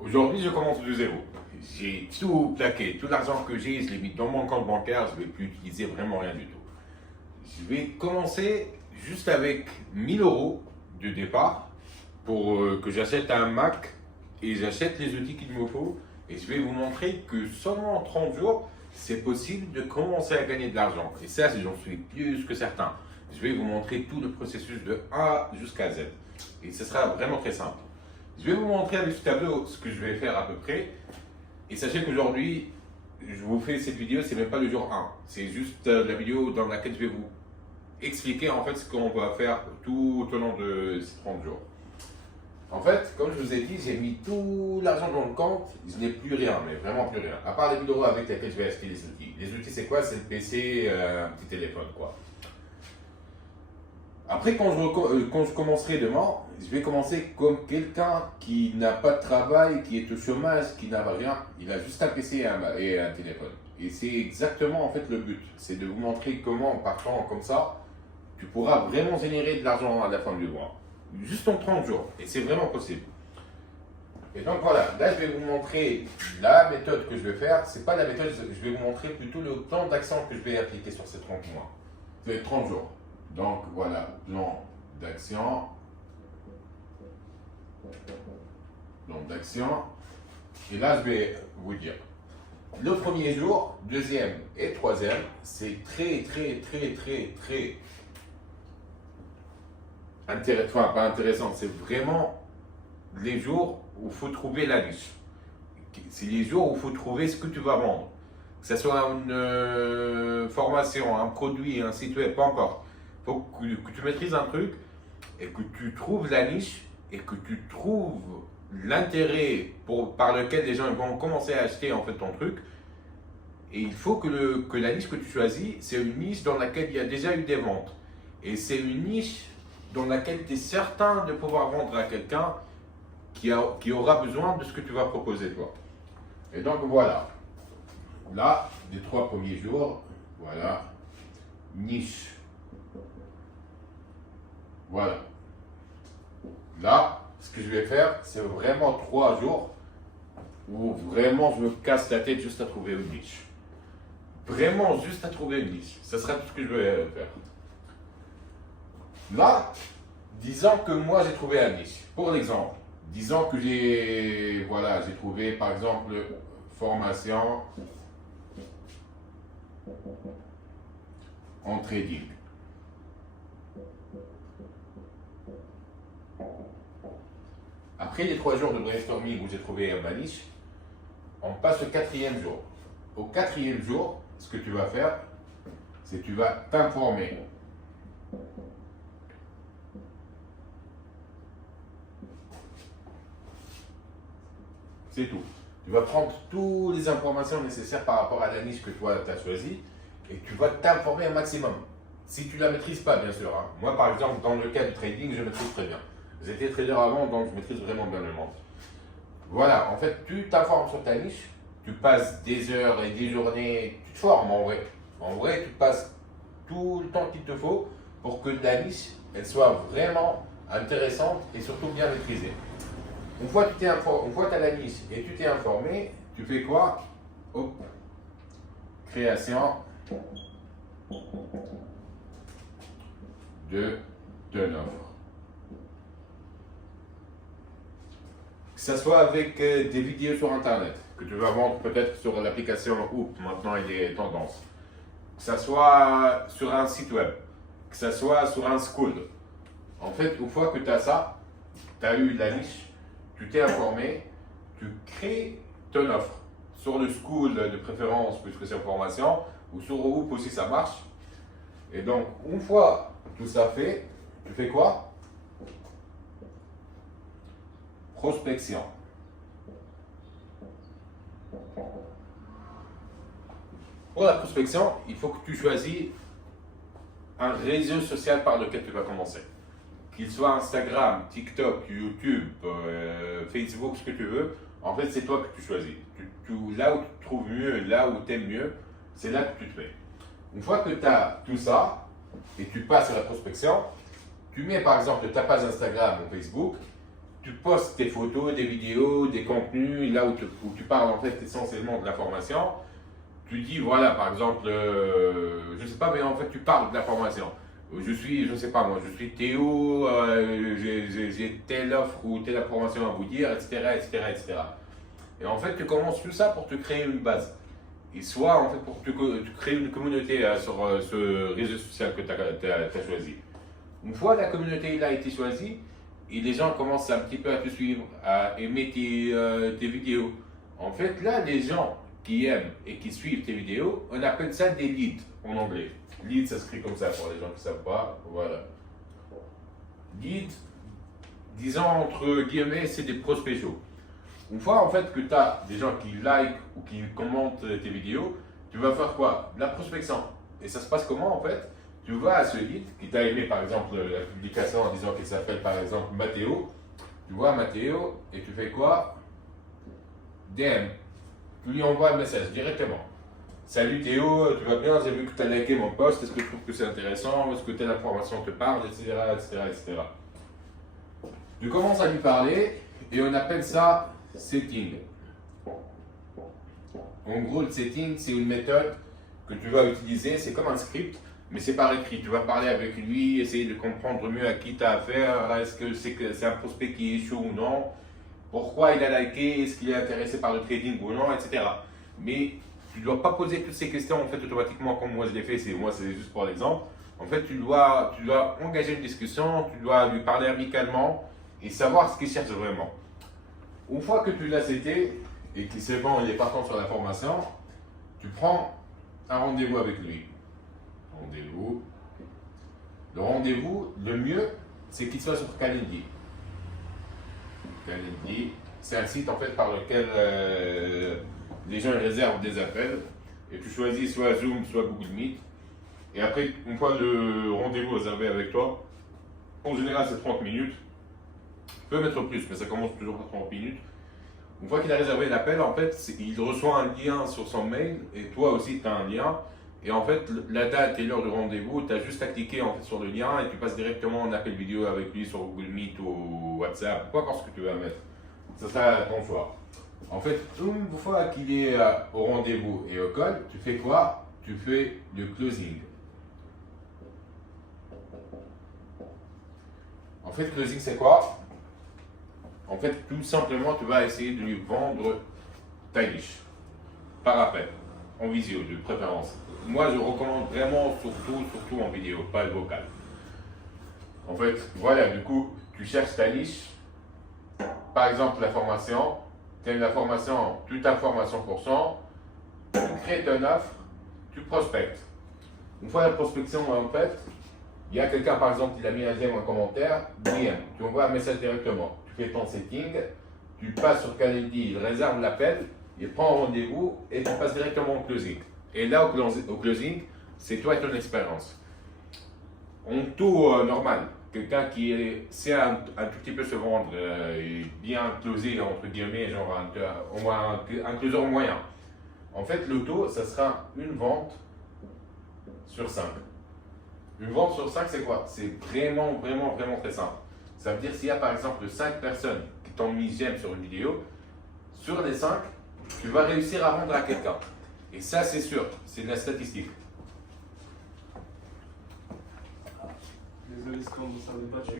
Aujourd'hui, je commence de zéro. J'ai tout plaqué, tout l'argent que j'ai, je l'ai mis dans mon compte bancaire, je ne vais plus utiliser vraiment rien du tout. Je vais commencer juste avec 1000 euros de départ pour que j'achète un Mac et j'achète les outils qu'il me faut. Et je vais vous montrer que seulement en 30 jours, c'est possible de commencer à gagner de l'argent. Et ça, j'en suis plus que certain. Je vais vous montrer tout le processus de A jusqu'à Z. Et ce sera vraiment très simple. Je vais vous montrer avec ce tableau ce que je vais faire à peu près. Et sachez qu'aujourd'hui, je vous fais cette vidéo, c'est même pas le jour 1. C'est juste la vidéo dans laquelle je vais vous expliquer en fait ce qu'on va faire tout au long de ces 30 jours. En fait, comme je vous ai dit, j'ai mis tout l'argent dans le compte, je n'ai plus rien, mais vraiment plus rien. À part les 1000 euros avec lesquels je vais acheter les outils. Les outils, c'est quoi? C'est le PC, un petit téléphone, quoi. Après, quand je commencerai demain, je vais commencer comme quelqu'un qui n'a pas de travail, qui est au chômage, qui n'a rien. Il a juste un PC et un téléphone. Et c'est exactement en fait le but. C'est de vous montrer comment, en partant comme ça, tu pourras vraiment générer de l'argent à la fin du mois. Juste en 30 jours. Et c'est vraiment possible. Et donc voilà, là je vais vous montrer la méthode que je vais faire. C'est pas la méthode, je vais vous montrer plutôt le plan d'action que je vais appliquer sur ces 30 mois. C'est 30 jours. Donc voilà, plan d'action. Plan d'action. Et là, je vais vous dire. Le premier jour, deuxième et troisième, c'est très intéressant. Enfin, pas intéressant, c'est vraiment les jours où il faut trouver la niche. C'est les jours où il faut trouver ce que tu vas vendre. Que ce soit une formation, un produit, un site web, peu importe. Il faut que tu maîtrises un truc et que tu trouves la niche et que tu trouves l'intérêt par lequel les gens vont commencer à acheter en fait ton truc. Et il faut que la niche que tu choisis, c'est une niche dans laquelle il y a déjà eu des ventes. Et c'est une niche dans laquelle tu es certain de pouvoir vendre à quelqu'un qui aura besoin de ce que tu vas proposer toi. Et donc voilà. Là, les 3 premiers jours, voilà, niche. Voilà. Là, ce que je vais faire, c'est vraiment 3 jours où vraiment je me casse la tête juste à trouver une niche. Vraiment juste à trouver une niche. Ce sera tout ce que je vais faire. Là, disons que moi j'ai trouvé la niche. Pour l'exemple, disons que j'ai trouvé par exemple formation en trading. Après les 3 jours de brainstorming où j'ai trouvé ma niche, on passe au 4e jour. Au 4e jour, ce que tu vas faire, c'est que tu vas t'informer. C'est tout. Tu vas prendre toutes les informations nécessaires par rapport à la niche que toi tu as choisie et tu vas t'informer un maximum. Si tu ne la maîtrises pas, bien sûr. Hein. Moi, par exemple, dans le cas du trading, je maîtrise très bien. J'étais trader avant, donc je maîtrise vraiment bien le monde. Voilà, en fait, tu t'informes sur ta niche, tu passes des heures et des journées, tu te formes en vrai. En vrai, tu passes tout le temps qu'il te faut pour que ta niche, elle soit vraiment intéressante et surtout bien maîtrisée. Une fois que tu as la niche et tu t'es informé, tu fais quoi? Hop. Création de ton offre. Que ce soit avec des vidéos sur internet, que tu vas vendre peut-être sur l'application Hoop, maintenant il est tendance. Que ce soit sur un site web, que ce soit sur un school. En fait, une fois que tu as ça, tu as eu la niche, tu t'es informé, tu crées ton offre. Sur le school de préférence, puisque c'est en formation, ou sur Hoop aussi ça marche. Et donc, une fois tout ça fait, tu fais quoi? Prospection. Pour la prospection, il faut que tu choisisses un réseau social par lequel tu vas commencer. Qu'il soit Instagram, TikTok, YouTube, Facebook, ce que tu veux, en fait, c'est toi que tu choisis. Là où tu trouves mieux, là où tu aimes mieux, c'est là que tu te mets. Une fois que tu as tout ça et tu passes à la prospection, tu mets par exemple ta page Instagram ou Facebook, tu postes tes photos, des vidéos, des contenus, là où tu parles en fait essentiellement de la formation. Tu dis, voilà, par exemple, je sais pas, mais en fait, tu parles de la formation. Je sais pas moi, je suis Théo, j'ai telle offre ou telle information à vous dire, etc., etc., etc. Et en fait, tu commences tout ça pour te créer une base. Et soit, en fait, pour te créer une communauté sur ce réseau social que tu as choisi. Une fois la communauté a été choisie, et les gens commencent un petit peu à te suivre, à aimer tes vidéos. En fait, là, les gens qui aiment et qui suivent tes vidéos, on appelle ça des leads en anglais. Lead, ça s'écrit comme ça pour les gens qui ne savent pas. Voilà. Lead, disons entre guillemets, c'est des prospects chauds. Une fois en fait que tu as des gens qui like ou qui commentent tes vidéos, tu vas faire quoi? De la prospection. Et ça se passe comment en fait? Tu vas à ce lead qui t'a aimé par exemple la publication en disant qu'il s'appelle par exemple Mathéo. Tu vois Mathéo et tu fais quoi? DM. Tu lui envoies un message directement. Salut Théo, tu vas bien? J'ai vu que tu as liké mon post. Est-ce que tu trouves que c'est intéressant? Est-ce que telle information te parle? Etc. etc., etc. Tu commences à lui parler et on appelle ça setting. En gros, le setting, c'est une méthode que tu vas utiliser. C'est comme un script, mais c'est par écrit. Tu vas parler avec lui, essayer de comprendre mieux à qui tu as affaire. Est-ce que c'est un prospect qui est chaud ou non? Pourquoi il a liké? Est-ce qu'il est intéressé par le trading ou non? Etc. Mais tu ne dois pas poser toutes ces questions en fait automatiquement comme moi je l'ai fait. Moi, c'est juste pour l'exemple. En fait, tu dois engager une discussion, tu dois lui parler amicalement et savoir ce qu'il cherche vraiment. Une fois que tu l'as cité et qu'il c'est bon, il est partant sur la formation, tu prends un rendez-vous avec lui. Rendez-vous. Le rendez-vous, le mieux, c'est qu'il soit sur Calendly. Calendly, c'est un site en fait par lequel les gens réservent des appels et tu choisis soit Zoom, soit Google Meet. Et après, une fois le rendez-vous réservé avec toi, en général c'est 30 minutes. Tu peux mettre plus, mais ça commence toujours par 30 minutes. Une fois qu'il a réservé l'appel, en fait, il reçoit un lien sur son mail et toi aussi tu as un lien. Et en fait, la date et l'heure du rendez-vous, tu as juste à cliquer en fait, sur le lien et tu passes directement en appel vidéo avec lui sur Google Meet ou WhatsApp, peu importe ce que tu vas mettre. Ça sera à ton choix. En fait, une fois qu'il est au rendez-vous et au call, tu fais quoi? Tu fais le closing. En fait, closing, c'est quoi? En fait, tout simplement, tu vas essayer de lui vendre ta niche par appel, en visio de préférence. Moi, je recommande vraiment surtout en vidéo, pas le vocal. En fait, voilà, du coup, tu cherches ta niche. Par exemple, la formation. Tu aimes la formation, tu t'informes à 100%. Tu crées ton offre, tu prospectes. Une fois la prospection en fait, il y a quelqu'un par exemple qui a mis un j'aime en commentaire, DM. Tu envoies un message directement. Tu fais ton setting, tu passes sur Calendly, il réserve l'appel, il prend rendez-vous et tu passes directement au closing. Et là, au closing, c'est toi et ton expérience. En taux normal, quelqu'un qui sait un tout petit peu se vendre et bien closer, entre guillemets, genre au moins un closer moyen. En fait, le taux, ça sera une vente sur 5. Une vente sur 5, c'est quoi? C'est vraiment très simple. Ça veut dire s'il y a par exemple 5 personnes qui t'ont mis j'aime sur une vidéo, sur les 5, tu vas réussir à vendre à quelqu'un. Et ça, c'est sûr, c'est de la statistique. Désolé, c'est quand vous ne savez pas.